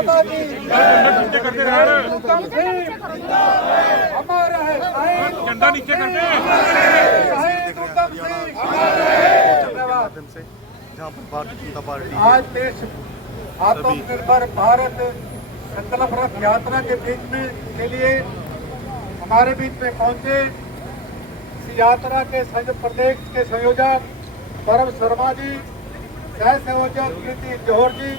माता की उत्तम सिंह हमारा है झंडा नीचे करते शहीद उत्तम सिंह। माध्यम से जहाँ पर भारतीय जनता पार्टी आज देश आत्मनिर्भर भारत संकल्प रथ यात्रा के बीच में के लिए हमारे बीच में पहुंचे इस यात्रा के प्रदेश के संयोजक परम शर्मा जी, सह संयोजक कीर्ति जौहर जी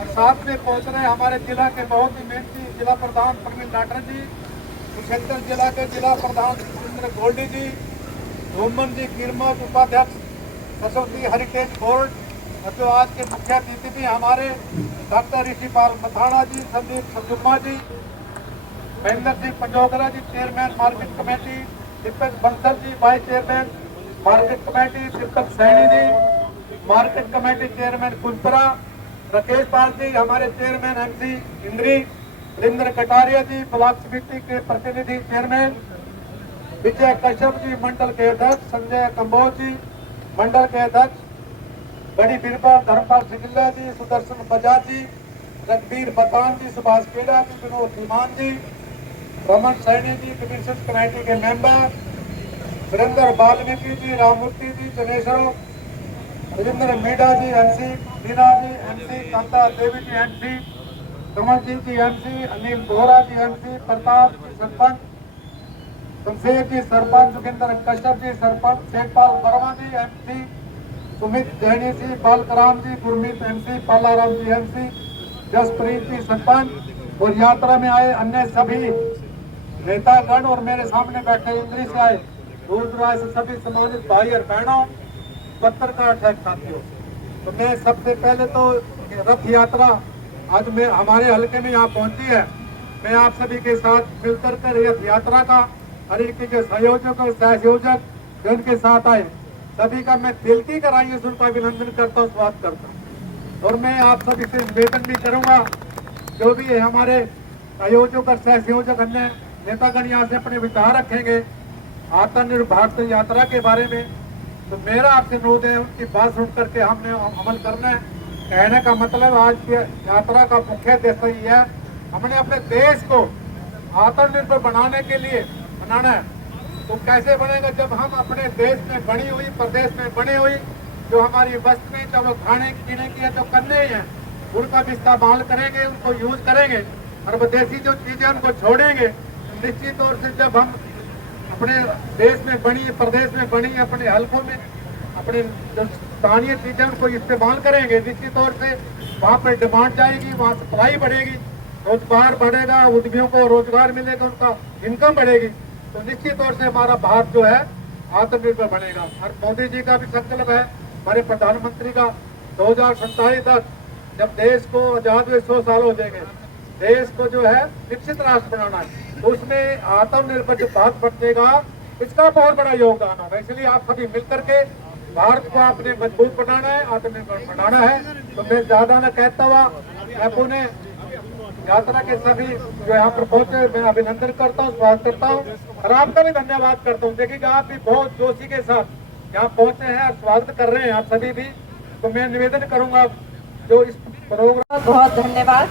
और साथ में पहुंच रहे हमारे जिला के बहुत ही मेहनती जिला प्रधान प्रवीण लाठर जी, कुशेश्वर जिला के जिला प्रधान सुरेंद्र गोल्डी जी, धूमन जी कीरमत उपाध्यक्ष सरस्वती हेरिटेज बोर्ड और जो आज के मुख्य अतिथि भी हमारे डॉक्टर ऋषिपाल मथाना जी, संदीप सजुम्मा जी, महेंद्र सिंह पंजोगरा जी चेयरमैन मार्केट कमेटी, दीपक Bansal ji vice chairman market committee, दीपक Saini ji market committee chairman कुलपरा, Rakesh Pal ji हमारे चेयरमैन एमसी इंद्री, वरिंद्र कटारिया जी ब्लॉक समिति के प्रतिनिधि चेयरमैन, विजय कश्यप जी मंडल के अध्यक्ष, संजय कंबोज जी मंडल के अध्यक्ष, बड़ी बीरबल धर्मपाल सिंगला जी, सुदर्शन बजाज जी, रघबीर बतान जी, सुभाष केला जी, विनोद धीमान जी, रमन सैनी जी, डिविजन कमेटी के मेंबर, सुरेंद्र वाल्मीकि जी, राममूर्ति जी, जनेश्वर, रविंद्र मीडा जी एमसी, मीना जी एमसी, कांता देवी जी एमसी, कमलजीत जी एमसी, अनिल बोहरा जी एमसी, प्रताप जी सरपंच, शमशेर जी सरपंच, जोगिंदर कश्यप जी सरपंच, शेखपाल वर्मा जी एमसी, सुमित जैनी जी, बालकराम जी, गुरमीत एमसी, पालाराम जी एमसी, जसप्रीत जी सरपंच और यात्रा में आए अन्य सभी नेतागण और मेरे सामने बैठे इंद्री से आए दूर दराज से सभी सम्मानित भाई और बहनों, पत्रकार साथियों। तो मैं सबसे पहले तो रथ यात्रा आज में हमारे हल्के में यहाँ पहुंची है, मैं आप सभी के साथ मिलकर कर रथ यात्रा का हर एक के संयोजक और सहयोजक जो उनके साथ आए सभी का मैं दिल की गहराइयों से उनका अभिनंदन करता हूँ, स्वागत करता हूँ। और मैं आप सभी से निवेदन भी करूंगा जो भी है हमारे आयोजक और सह संयोजक अन्य नेतागण यहाँ से अपने विचार रखेंगे आत्मनिर्भर भारत यात्रा के बारे में, तो मेरा आपसे अनुरोध है उनकी बात सुन करके हमने अमल करना है। कहने का मतलब आज की यात्रा का मुख्य उद्देश्य ही है हमने अपने देश को आत्मनिर्भर बनाने के लिए बनाना है। तो कैसे बनेगा जब हम अपने देश में बनी हुई प्रदेश में बनी हुई जो हमारी वस्तुएं जो खाने पीने की है जो करने ही है उनका भी इस्तेमाल करेंगे, उनको यूज करेंगे और विदेशी जो चीजें उनको छोड़ेंगे। निश्चित तौर से जब हम अपने देश में बनी प्रदेश में बनी अपने हल्कों में अपने जो स्थानीय चीजें उनको इस्तेमाल करेंगे, निश्चित तौर से वहाँ पर डिमांड जाएगी, वहाँ सप्लाई बढ़ेगी, रोजगार बढ़ेगा, उद्यमियों को रोजगार मिलेगा, उनका इनकम बढ़ेगी, तो निश्चित तौर से हमारा भारत जो है आत्मनिर्भर बनेगा। और मोदी जी का भी संकल्प है, हमारे प्रधानमंत्री का 2047 तक जब देश को आजाद हुए 100 साल हो जाएंगे, देश को जो है विकसित राष्ट्र बनाना है, तो उसमें आत्मनिर्भर जो भारत बनेगा इसका बहुत बड़ा योगदान होगा। इसलिए आप सभी मिलकर के भारत को आपने मजबूत बनाना है, आत्मनिर्भर बनाना है। तो मैं ज्यादा न कहता हुआ मैं पुणे यात्रा के सभी जो यहाँ पर पहुंचे मैं अभिनंदन करता हूँ, स्वागत करता हूँ और आपका भी धन्यवाद करता हूँ। देखिएगा आप भी बहुत जोशी के साथ यहाँ पहुंचे हैं और स्वागत कर रहे हैं आप सभी भी। तो मैं निवेदन करूंगा जो इस प्रोग्राम बहुत धन्यवाद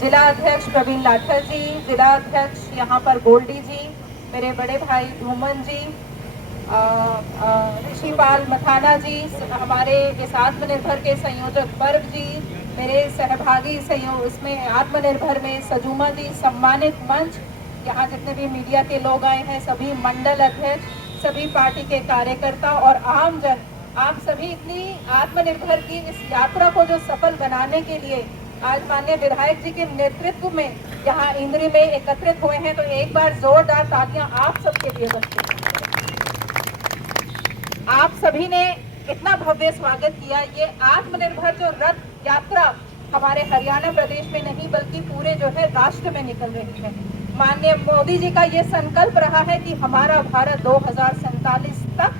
जिला अध्यक्ष प्रवीण लाठर जी, जिला अध्यक्ष यहाँ पर गोल्डी जी, मेरे बड़े भाई धूमन जी, ऋषिपाल मथाना जी, हमारे इस आत्मनिर्भर के संयोजक पर्व जी, मेरे सहभागी इसमें आत्मनिर्भर में सजुमा जी, सम्मानित मंच, यहाँ जितने भी मीडिया के लोग आए हैं, सभी मंडल अध्यक्ष, सभी पार्टी के कार्यकर्ता और आम जन, आप सभी इतनी आत्मनिर्भर की इस यात्रा को जो सफल बनाने के लिए आज माननीय विधायक जी के नेतृत्व में यहाँ इंद्री में एकत्रित हुए हैं, तो एक बार जोरदार तालियां आप सबके लिए बजती हैं। आप सभी ने इतना भव्य स्वागत किया। ये आत्मनिर्भर जो रथ यात्रा हमारे हरियाणा प्रदेश में नहीं बल्कि पूरे जो है राष्ट्र में निकल रही है। माननीय मोदी जी का ये संकल्प रहा है कि हमारा भारत 2047 तक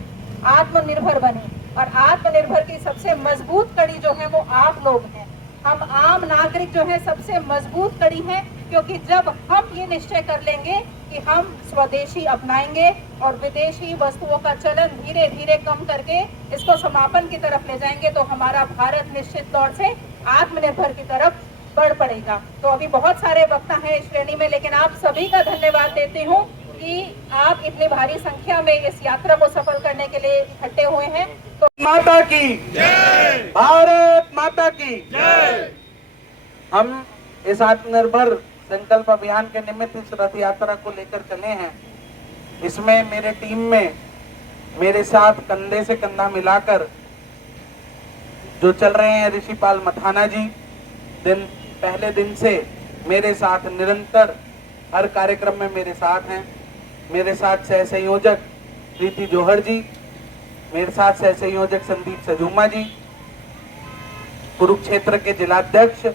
आत्मनिर्भर बने और आत्मनिर्भर की सबसे मजबूत कड़ी जो है वो आप लोग हैं। हम आम नागरिक जो है सबसे मजबूत कड़ी है, क्योंकि जब हम ये निश्चय कर लेंगे कि हम स्वदेशी अपनाएंगे और विदेशी वस्तुओं का चलन धीरे धीरे कम करके इसको समापन की तरफ ले जाएंगे, तो हमारा भारत निश्चित तौर से आत्मनिर्भर की तरफ बढ़ पड़ेगा। तो अभी बहुत सारे वक्ता हैं इस श्रेणी में, लेकिन आप सभी का धन्यवाद देती हूँ कि आप इतनी भारी संख्या में इस यात्रा को सफल करने के लिए इकट्ठे हुए हैं। तो माता की जय, भारत माता की जय। हम इस आत्मनिर्भर संकल्प अभियान के निमित्त इस रथ यात्रा को लेकर चले हैं। इसमें मेरे टीम में मेरे साथ कंधे से कंधा मिलाकर जो चल रहे हैं ऋषिपाल मथाना जी, पहले दिन से मेरे साथ निरंतर हर कार्यक्रम में मेरे साथ हैं। मेरे साथ सह संयोजक प्रीति जौहर जी, मेरे साथ सह संयोजक संदीप सजूमा जी, कुरुक्षेत्र के जिलाध्यक्ष,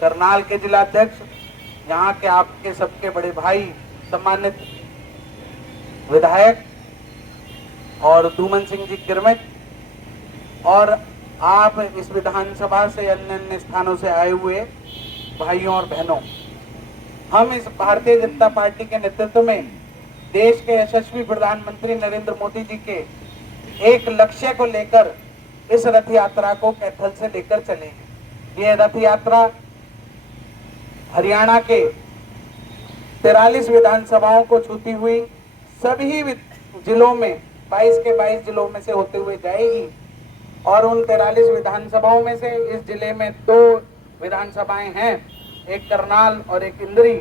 करनाल के जिलाध्यक्ष, यहाँ के आपके सबके बड़े भाई सम्मानित विधायक और धूमन सिंह जी किरमिट, और आप इस विधानसभा से अन्य अन्य स्थानों से आए हुए भाइयों और बहनों। हम इस भारतीय जनता पार्टी के नेतृत्व में देश के यशस्वी प्रधानमंत्री नरेंद्र मोदी जी के एक लक्ष्य को लेकर इस रथ यात्रा को कैथल से लेकर चलेंगे। ये रथ यात्रा हरियाणा के 43 विधानसभाओं को छूती हुई सभी जिलों में 22 के 22 जिलों में से होते हुए जाएगी, और उन 43 विधानसभाओं में से इस जिले में 2 विधानसभाएं हैं, एक करनाल और एक इंद्री।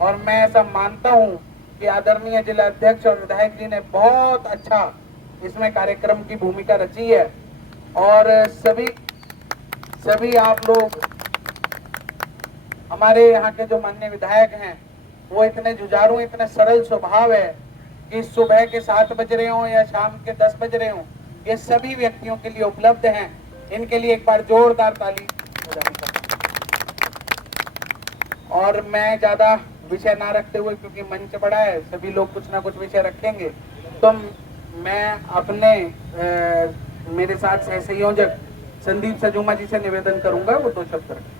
और मैं ऐसा मानता हूं कि आदरणीय जिला अध्यक्ष और विधायक जी ने बहुत अच्छा इसमें कार्यक्रम की भूमिका रची है, और सभी आप लोग, हमारे यहाँ के जो माननीय विधायक हैं वो इतने जुझारू, इतने सरल स्वभाव है कि सुबह के 7 बज रहे हो या शाम के 10 बज रहे हो, ये सभी व्यक्तियों के लिए उपलब्ध हैं। इनके लिए एक बार जोरदार ताली हो जानी चाहिए। और मैं ज्यादा विषय ना रखते हुए, क्योंकि मंच बड़ा है, सभी लोग कुछ ना कुछ विषय रखेंगे, तो मैं अपने मेरे साथ सह संयोजक संदीप सजूमा जी से निवेदन करूंगा वो 2 शब्द रखें।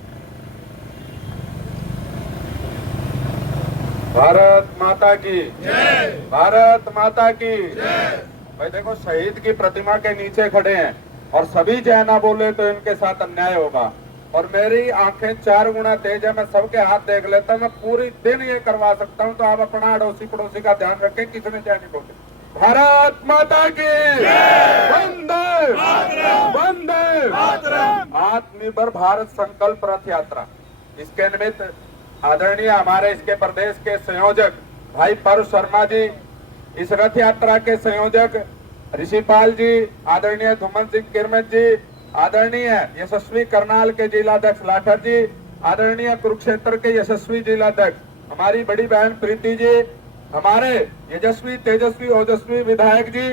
भारत माता की जय, भारत माता की जय। भाई देखो, शहीद की प्रतिमा के नीचे खड़े हैं और सभी जय ना बोले तो इनके साथ अन्याय होगा। और मेरी आंखें 4 गुना तेज है, मैं सबके हाथ देख लेता हूँ, मैं पूरी दिन ये करवा सकता हूँ। तो आप अपना अड़ोसी पड़ोसी का ध्यान रखें, किसने जय नहीं बोले। भारत माता की वंदे वंदे। आत्मनिर्भर भारत संकल्प रथ यात्रा, इसके निमित्त आदरणीय हमारे इसके प्रदेश के संयोजक भाई पर्व शर्मा जी, इस रथ यात्रा के संयोजक ऋषिपाल जी, आदरणीय धूमन सिंह किरमिट जी, आदरणीय यशस्वी करनाल के जिलाध्यक्ष लाठर जी, आदरणीय कुरुक्षेत्र के यशस्वी जिलाध्यक्ष हमारी बड़ी बहन प्रीति जी, हमारे यशस्वी तेजस्वी ओजस्वी विधायक जी।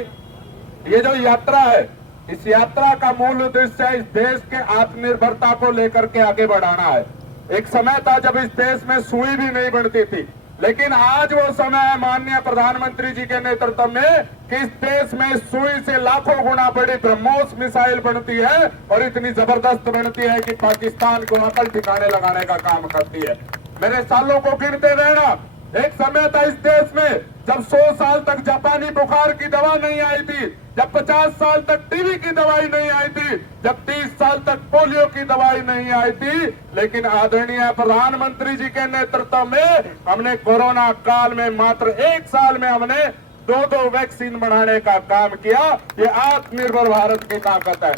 ये जो यात्रा है, इस यात्रा का मूल उद्देश्य है इस देश के आत्मनिर्भरता को लेकर के आगे बढ़ाना है। एक समय था जब इस देश में सुई भी नहीं बनती थी, लेकिन आज वो समय है माननीय प्रधानमंत्री जी के नेतृत्व में कि इस देश में सुई से लाखों गुना बड़ी ब्रह्मोस मिसाइल बनती है और इतनी जबरदस्त बनती है कि पाकिस्तान को अकल ठिकाने लगाने का काम करती है। मेरे सालों को गिनते रहना, एक समय था इस देश में जब 100 साल तक जापानी बुखार की दवा नहीं आई थी, जब 50 साल तक टीबी की दवाई नहीं आई थी, जब 30 साल तक पोलियो की दवाई नहीं आई थी, लेकिन आदरणीय प्रधानमंत्री जी के नेतृत्व में हमने कोरोना काल में मात्र 1 साल में हमने 2 वैक्सीन बनाने का काम किया। ये आत्मनिर्भर भारत की ताकत है।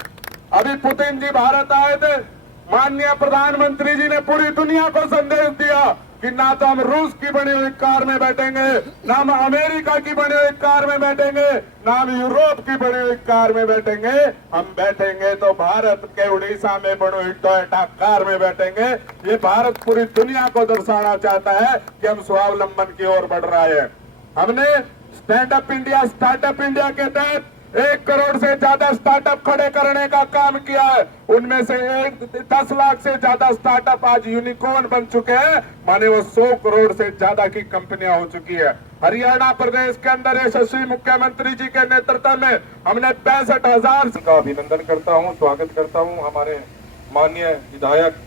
अभी पुतिन जी भारत आए थे, माननीय प्रधानमंत्री जी ने पूरी दुनिया को संदेश दिया कि ना तो हम रूस की बनी हुई कार में बैठेंगे, ना हम अमेरिका की बनी हुई कार में बैठेंगे, ना हम यूरोप की बनी हुई कार में बैठेंगे, हम बैठेंगे तो भारत के उड़ीसा में बनी हुई टोयोटा कार में बैठेंगे। ये भारत पूरी दुनिया को दर्शाना चाहता है कि हम स्वावलंबन की ओर बढ़ रहे हैं। हमने stand up India, startup India के तहत 1 करोड़ से ज्यादा स्टार्टअप खड़े करने का काम किया है। उनमें से 10 लाख से ज्यादा स्टार्टअप आज यूनिकॉर्न बन चुके हैं, माने वो 100 करोड़ से ज्यादा की कंपनियां हो चुकी है। हरियाणा प्रदेश के अंदर यशस्वी मुख्यमंत्री जी के नेतृत्व में हमने 65,000 का अभिनंदन करता हूं, स्वागत करता हूं हमारे माननीय विधायक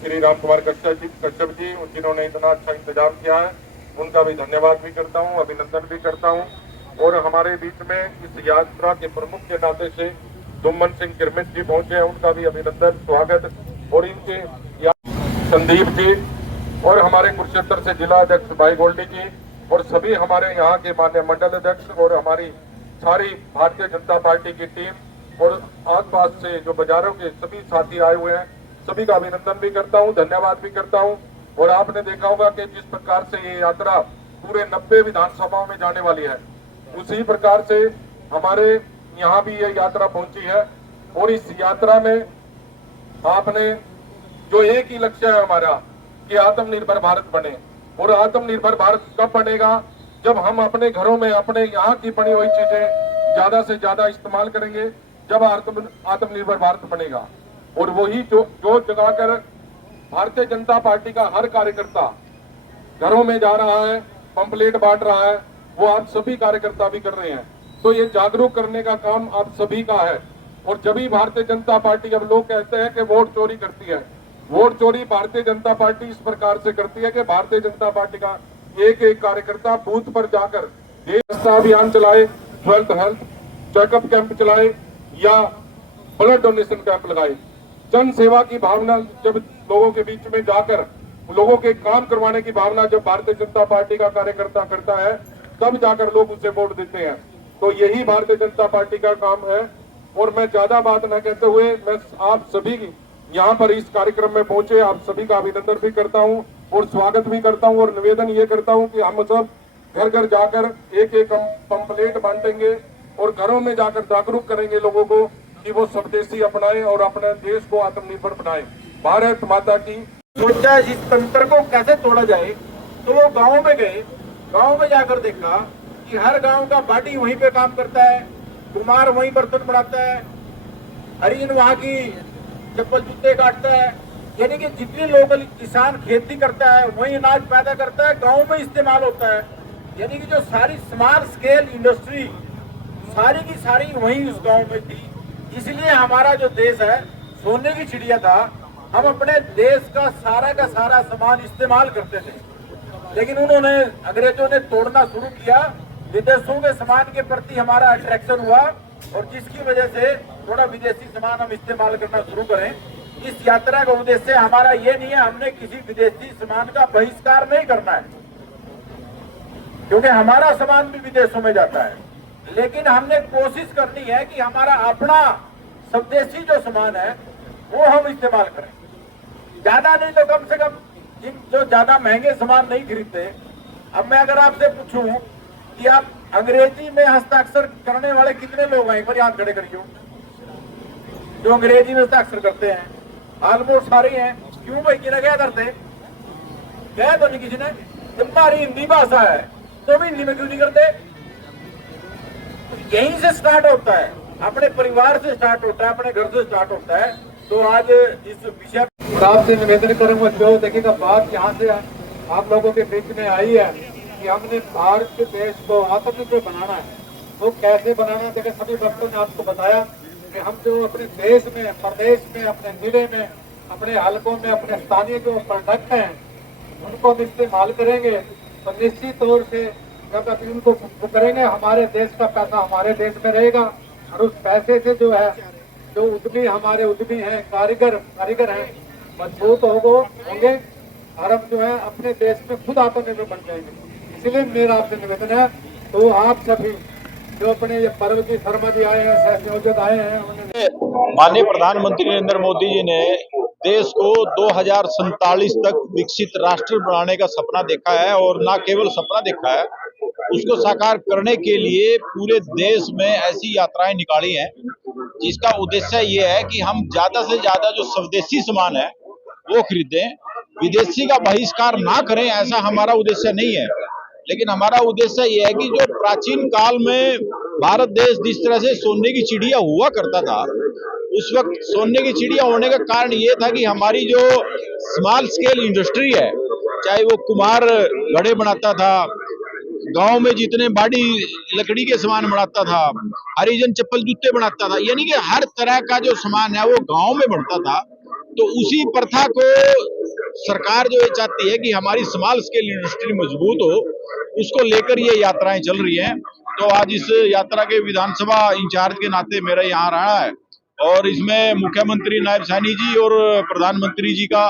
श्री राम कुमार कश्यप जी, जिन्होंने इतना अच्छा इंतजाम किया है, उनका भी धन्यवाद भी करता हूँ, अभिनंदन भी करता हूँ। और हमारे बीच में इस यात्रा के प्रमुख के नाते से धूमन सिंह किरमिट जी पहुंचे हैं, उनका भी अभिनंदन, स्वागत। और इनके संदीप जी और हमारे कुरुक्षेत्र से जिला अध्यक्ष भाई गोल्डी जी और सभी हमारे यहाँ के माननीय मंडल अध्यक्ष और हमारी सारी भारतीय जनता पार्टी की टीम और आसपास से जो बाजारों के सभी साथी आए हुए हैं, सभी का अभिनंदन भी करता हूँ, धन्यवाद भी करता हूँ। और आपने देखा होगा कि जिस प्रकार से ये यात्रा पूरे 90 विधानसभाओं में जाने वाली है, उसी प्रकार से हमारे यहाँ भी ये यात्रा पहुंची है। और इस यात्रा में आपने जो एक ही लक्ष्य है हमारा कि आत्मनिर्भर भारत बने, और आत्मनिर्भर भारत कब बनेगा, जब हम अपने घरों में अपने यहाँ की बनी हुई चीजें ज्यादा से ज्यादा इस्तेमाल करेंगे, जब आत्मनिर्भर भारत बनेगा। और वही जो जगाकर भारतीय जनता पार्टी का हर कार्यकर्ता घरों में जा रहा है, पंपलेट बांट रहा है, वो आप सभी कार्यकर्ता भी कर रहे हैं। तो ये जागरूक करने का काम आप सभी का है। और जब भी भारतीय जनता पार्टी, अब लोग कहते हैं कि वोट चोरी करती है, वोट चोरी भारतीय जनता पार्टी इस प्रकार से करती है कि भारतीय जनता पार्टी का एक एक कार्यकर्ता बूथ पर जाकर देश अभियान चलाए, हेल्थ चेकअप कैंप चलाए या ब्लड डोनेशन कैंप लगाए। जन सेवा की भावना जब लोगों के बीच में जाकर लोगों के काम करवाने की भावना जब भारतीय जनता पार्टी का कार्यकर्ता करता है, तब जाकर लोग उसे वोट देते हैं। तो यही भारतीय जनता पार्टी का काम है। और मैं ज्यादा बात न कहते हुए मैं आप सभी यहाँ पर इस कार्यक्रम में पहुंचे आप सभी का अभिनंदन भी करता हूँ और स्वागत भी करता हूँ। और निवेदन ये करता हूँ कि हम सब घर घर जाकर एक एक पंपलेट बांटेंगे और घरों में जाकर जागरूक करेंगे लोगों को कि वो स्वदेशी अपनाएं और अपने देश को आत्मनिर्भर बनाएं। भारत माता की। सोचा इस तंत्र को कैसे तोड़ा जाए, तो वो गाँव में गए, गाँव में जाकर देखा कि हर गाँव का बाटी वहीं पे काम करता है, कुम्हार वहीं बर्तन बनाता है, हरिजन वहाँ की चप्पल जूते काटता है। यानी कि जितनी लोकल किसान खेती करता है वही अनाज पैदा करता है, गांव में इस्तेमाल होता है। यानी कि जो सारी स्मॉल स्केल इंडस्ट्री सारी की सारी वही उस गांव में थी। इसलिए हमारा जो देश है सोने की चिड़िया था। हम अपने देश का सारा सामान इस्तेमाल करते थे, लेकिन उन्होंने अंग्रेजों ने तोड़ना शुरू किया। विदेशों के सामान के प्रति हमारा अट्रैक्शन हुआ और जिसकी वजह से थोड़ा विदेशी सामान हम इस्तेमाल करना शुरू करें। इस यात्रा का उद्देश्य हमारा ये नहीं है, हमने किसी विदेशी सामान का बहिष्कार नहीं करना है, क्योंकि हमारा सामान भी विदेशों में जाता है। लेकिन हमने कोशिश करनी है कि हमारा अपना स्वदेशी जो सामान है वो हम इस्तेमाल करें। ज्यादा नहीं तो कम से कम जिन जो ज्यादा महंगे सामान नहीं खरीदते। अब मैं अगर आपसे पूछूं कि आप अंग्रेजी में हस्ताक्षर करने वाले कितने लोग हैं, एक बार हाथ खड़े करिए जो अंग्रेजी में हस्ताक्षर करते हैं। ऑलमोस्ट सारे हैं। क्यों भाई, किना क्या करते? क्या तो नहीं किसी ने। जब हमारी हिंदी भाषा है तो भी हिंदी में क्यों नहीं करते? तो यहीं से स्टार्ट होता है, अपने परिवार से स्टार्ट होता है, अपने घर से स्टार्ट होता है। तो आज इस विषय आपसे निवेदन करूंगा, जो देखिएगा बात यहाँ से आप लोगों के बीच में आई है कि हमने भारत के देश को आत्मनिर्भर बनाना है। वो कैसे बनाना है? देखिए सभी वक्तों ने आपको बताया कि हम जो अपने देश में, प्रदेश में, अपने जिले में, अपने हलकों में, अपने स्थानीय जो प्रोडक्ट हैं उनको हम इस्तेमाल करेंगे तो निश्चित तौर से जब अभी उनको करेंगे हमारे देश का पैसा हमारे देश में रहेगा। और उस पैसे से जो है, जो उद्यमी हमारे उद्यमी हैं, कारीगर हैं, मजबूत होंगे और हम जो है अपने देश में खुद आत्मनिर्भर बन जाएंगे। इसलिए मेरा आपसे निवेदन है, तो आप सभी जो अपने ये पर्व की शर्मा जी आए हैं, संयोजक आए हैं, माननीय प्रधानमंत्री नरेंद्र मोदी जी ने देश को 2047 तक विकसित राष्ट्र बनाने का सपना देखा है और न केवल सपना देखा है, उसको साकार करने के लिए पूरे देश में ऐसी यात्राएं निकाली हैं जिसका उद्देश्य ये है कि हम ज्यादा से ज्यादा जो स्वदेशी सामान है वो खरीदें, विदेशी का बहिष्कार ना करें, ऐसा हमारा उद्देश्य नहीं है। लेकिन हमारा उद्देश्य ये है कि जो प्राचीन काल में भारत देश जिस तरह से सोने की चिड़िया हुआ करता था, उस वक्त सोने की चिड़िया होने का कारण ये था कि हमारी जो स्मॉल स्केल इंडस्ट्री है, चाहे वो कुम्हार घड़े बनाता था, गांव में जितने बाड़ी लकड़ी के सामान बनाता था, हरिजन चप्पल जूते बनाता था, यानी कि हर तरह का जो सामान है वो गांव में बनता था। तो उसी प्रथा को सरकार जो ये चाहती है कि हमारी स्मॉल स्केल इंडस्ट्री मजबूत हो, उसको लेकर ये यात्राएं चल रही हैं। तो आज इस यात्रा के विधानसभा इंचार्ज के नाते मेरा यहाँ रहना है और इसमें मुख्यमंत्री नायब सैनी जी और प्रधानमंत्री जी का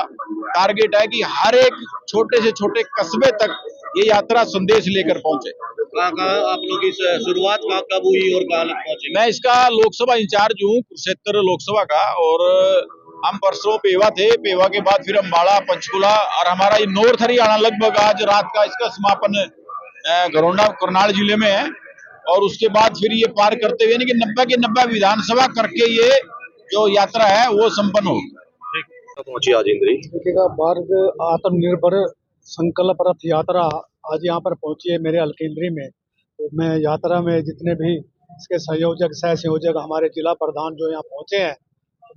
टारगेट है कि हर एक छोटे से छोटे कस्बे तक ये यात्रा संदेश लेकर पहुंचे। आप लोग इस शुरुआत कब हुई और कहाँ तक पहुंचे? मैं इसका लोकसभा इंचार्ज हूँ, कुरुक्षेत्र लोकसभा का, और हम परसों पेवा थे, पेवा के बाद फिर अम्बाड़ा, पंचकुला, और हमारा ये नॉर्थ हरियाणा लगभग आज रात का इसका समापन घरोंडा करनाल जिले में है, और उसके बाद फिर ये पार करते हुए यानी कि 90 के 90 विधानसभा करके ये जो यात्रा है वो संपन्न होगी। पहुंची आज इंद्री। देखिएगा, भारत आत्मनिर्भर संकल्प रथ यात्रा आज यहाँ पर पहुंची है मेरे हल्केंद्री में। तो मैं यात्रा में जितने भी इसके संयोजक, सह संयोजक, हमारे जिला प्रधान जो यहाँ पहुंचे हैं,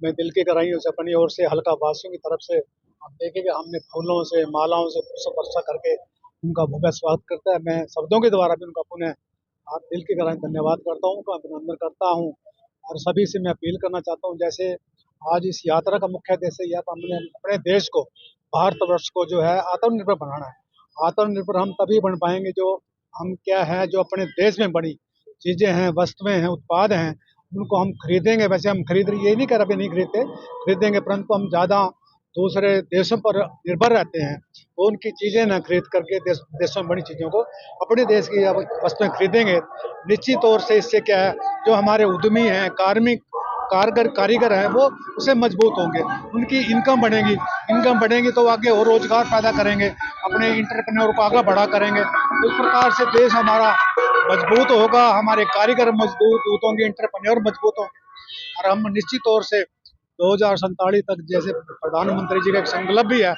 मैं दिल की गहराइयों से अपनी ओर से हल्का वासियों की तरफ से आप देखेंगे हमने फूलों से, मालाओं से पुष्प वर्षा करके उनका भव्य स्वागत करता है। मैं शब्दों के द्वारा भी उनका पुनः दिल की गहराई धन्यवाद करता हूँ, उनका अभिनंदन करता हूँ। और सभी से मैं अपील करना चाहता हूँ, जैसे आज इस यात्रा का मुख्य उद्देश्य यह था, हमने अपने देश को, भारतवर्ष को जो है आत्मनिर्भर बनाना है। आत्मनिर्भर हम तभी बन पाएंगे जो हम क्या है, जो अपने देश में बनी चीजें हैं, वस्तुएं हैं, उत्पाद हैं, उनको हम खरीदेंगे। वैसे हम खरीद रहे, ये नहीं कर अभी नहीं खरीदेंगे, परंतु हम ज़्यादा दूसरे देशों पर निर्भर रहते हैं। तो उनकी चीज़ें ना खरीद करके देशों में बनी चीज़ों को अपने देश की वस्तुएं खरीदेंगे, निश्चित तौर से इससे क्या है, जो हमारे उद्यमी हैं, कारीगर हैं, वो उसे मजबूत होंगे, उनकी इनकम बढ़ेगी तो आगे और रोजगार पैदा करेंगे, अपने इंटरप्रेन्योर को आगे बढ़ा करेंगे। इस प्रकार से देश हमारा मजबूत होगा, हमारे कारीगर मजबूत होंगे, इंटरप्रेन्योर मजबूत होंगे, और हम निश्चित तौर से 2047 तक, जैसे प्रधानमंत्री जी का एक संकल्प भी है,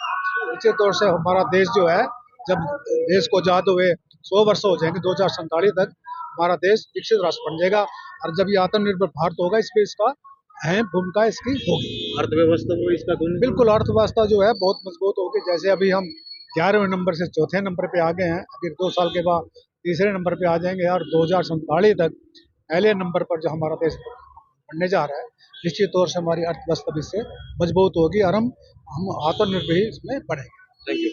निश्चित तौर से हमारा देश जो है, जब देश को आजाद हुए 100 वर्ष हो जाएंगे, 2047 तक हमारा देश विकसित राष्ट्र बन जाएगा। और जब ये आत्मनिर्भर भारत होगा, इस पे इसका अहम भूमिका इसकी होगी। अर्थव्यवस्था में इसका बिल्कुल, अर्थव्यवस्था जो है बहुत मजबूत होगी। जैसे अभी हम 11वें नंबर से 4थे नंबर पे आ गए हैं, अभी 2 साल के बाद 3रे नंबर पे आ जाएंगे, और 2047 तक पहले नंबर पर जो हमारा देश बनने जा रहा है, निश्चित तौर से हमारी अर्थव्यवस्था भी इससे मजबूत होगी और हम आत्मनिर्भर इसमें बढ़ेंगे। Thank you.